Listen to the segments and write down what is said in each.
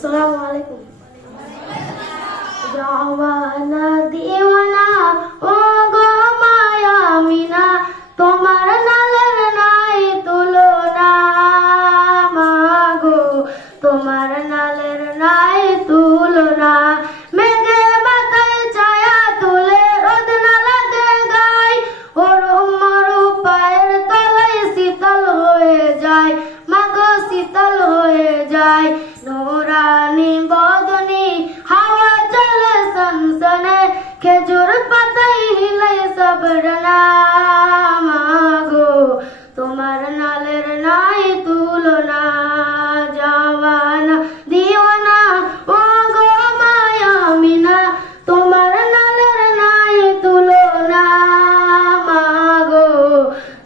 আসসালামু আলাইকুম। জওয়ানা দিওয়ানা ও গো মায়া মিনা, তোমার নালের নাই তুলনা মাগো, তোমার নালের নাই তুলনা। মেঘে মাথায় ছায়া তুলে রোদ না লাগে গায়, ওরম মরু পায়ের তলায় শীতল হয়ে যায় মাগো, শীতল হয়ে যায়। নোরানি বদনি হাওয়া চলে সনসনে, খেজুর পাতায় হিলায় সব ডানা মাগো, তোমার নালের নাই তুলনা। জওয়ানা দিওয়ানা ও গো মায়া মিনা, তোমার নালের নাই তুলনা মাগো,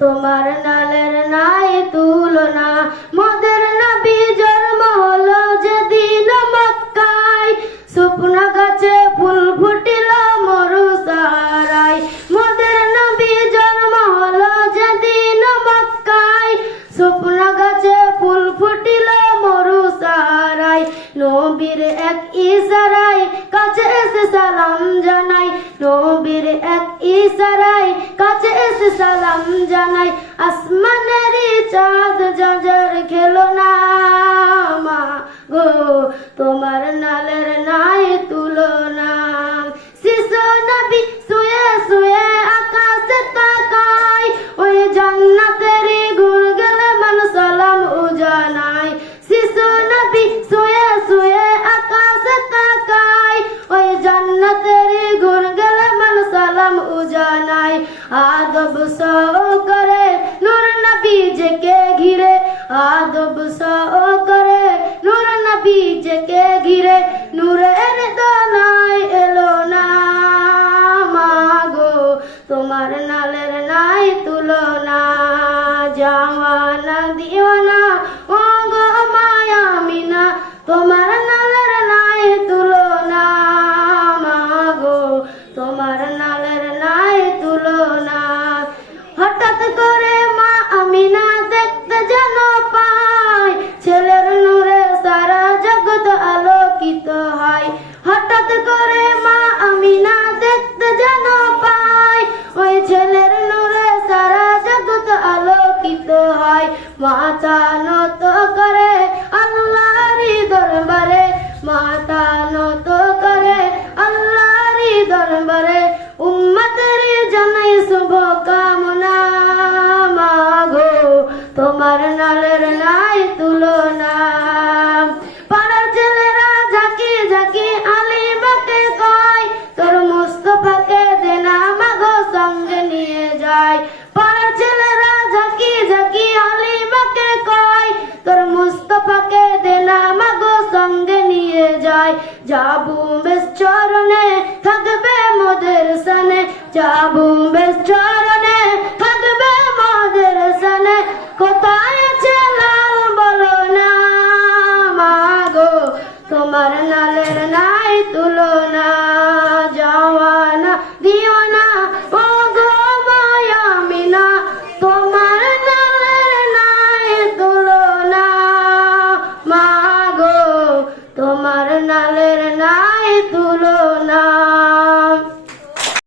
তোমার নালের নাই তুলনা। মোদের নবী জন্ম হলো যেদিন মক্কায়, স্বপ্ন গাছে ফুল ফুটিল মরু সারায়। মোদের নবী জন্ম হলো যেদিন মক্কায়, স্বপ্ন গাছে ফুল ফুটিল মরু সারায়। নবীর এক ইশারায় কাছে এসে সালাম জানাই, নবীর এক ইশারায় কাছে এসে সালাম জানাই। আসমানের চাঁদ জাজর খেলো না মাগো, তোমার নালের নাই তুলনা। শিশু নবী শুয়ে শুয়ে আকাশে তাকায়, ওই জান্নাতেরই গুণ গেলে মান সালাম উজানায়। শিশু নবী শুয়ে শুয়ে আকাশে তাকায়, ওই জান্নাতেরই গুণ গেলে মান সালাম উজানায়। আদব সহকারে নূর নবী জেকে ঘিরে, আদব সহকারে নূর নবী জেকে ঘিরে, নূরের দোলায় এলো না মাগো, তোমার নালের নাই তুলনা। জওয়ানা দিওয়ানা ও গো মায়া মিনা, তোমার নালের নাই তুলনা মাগো, তোমার নালের নাই তুলনা। হঠাৎ করে মা আমিনা দেখতে যেন পায়, ছেলের নূরে সারা জগৎ আলোকিত হয়। হঠাৎ করে মা আমিনা দেখতে যেন পায়, ওই ছেলের নূরে সারা জগৎ আলোকিত হয়। মাথা নত করে আল্লাহরই দরবারে, মাথা নত করে আল্লাহরই দরবারে। উম্মতের জানাই শুভ কামনা মাগো, তোমার নালের নাই তুলনা। পাড়ার ছেলেরা ঝাঁকি ঝাঁকি আলিমাকে কয়, তোর মুস্তফাকে দেনা মাগো সঙ্গে নিয়ে যায়। পাড়ার ছেলেরা ঝাঁকি ঝাঁকি আলিমাকে কয়, তোর মুস্তফাকে দেনা মাগো সঙ্গে নিয়ে যায়। যাবো বেশ চরণে থাকবে মোদের সানে, যাবো বেশ চরণে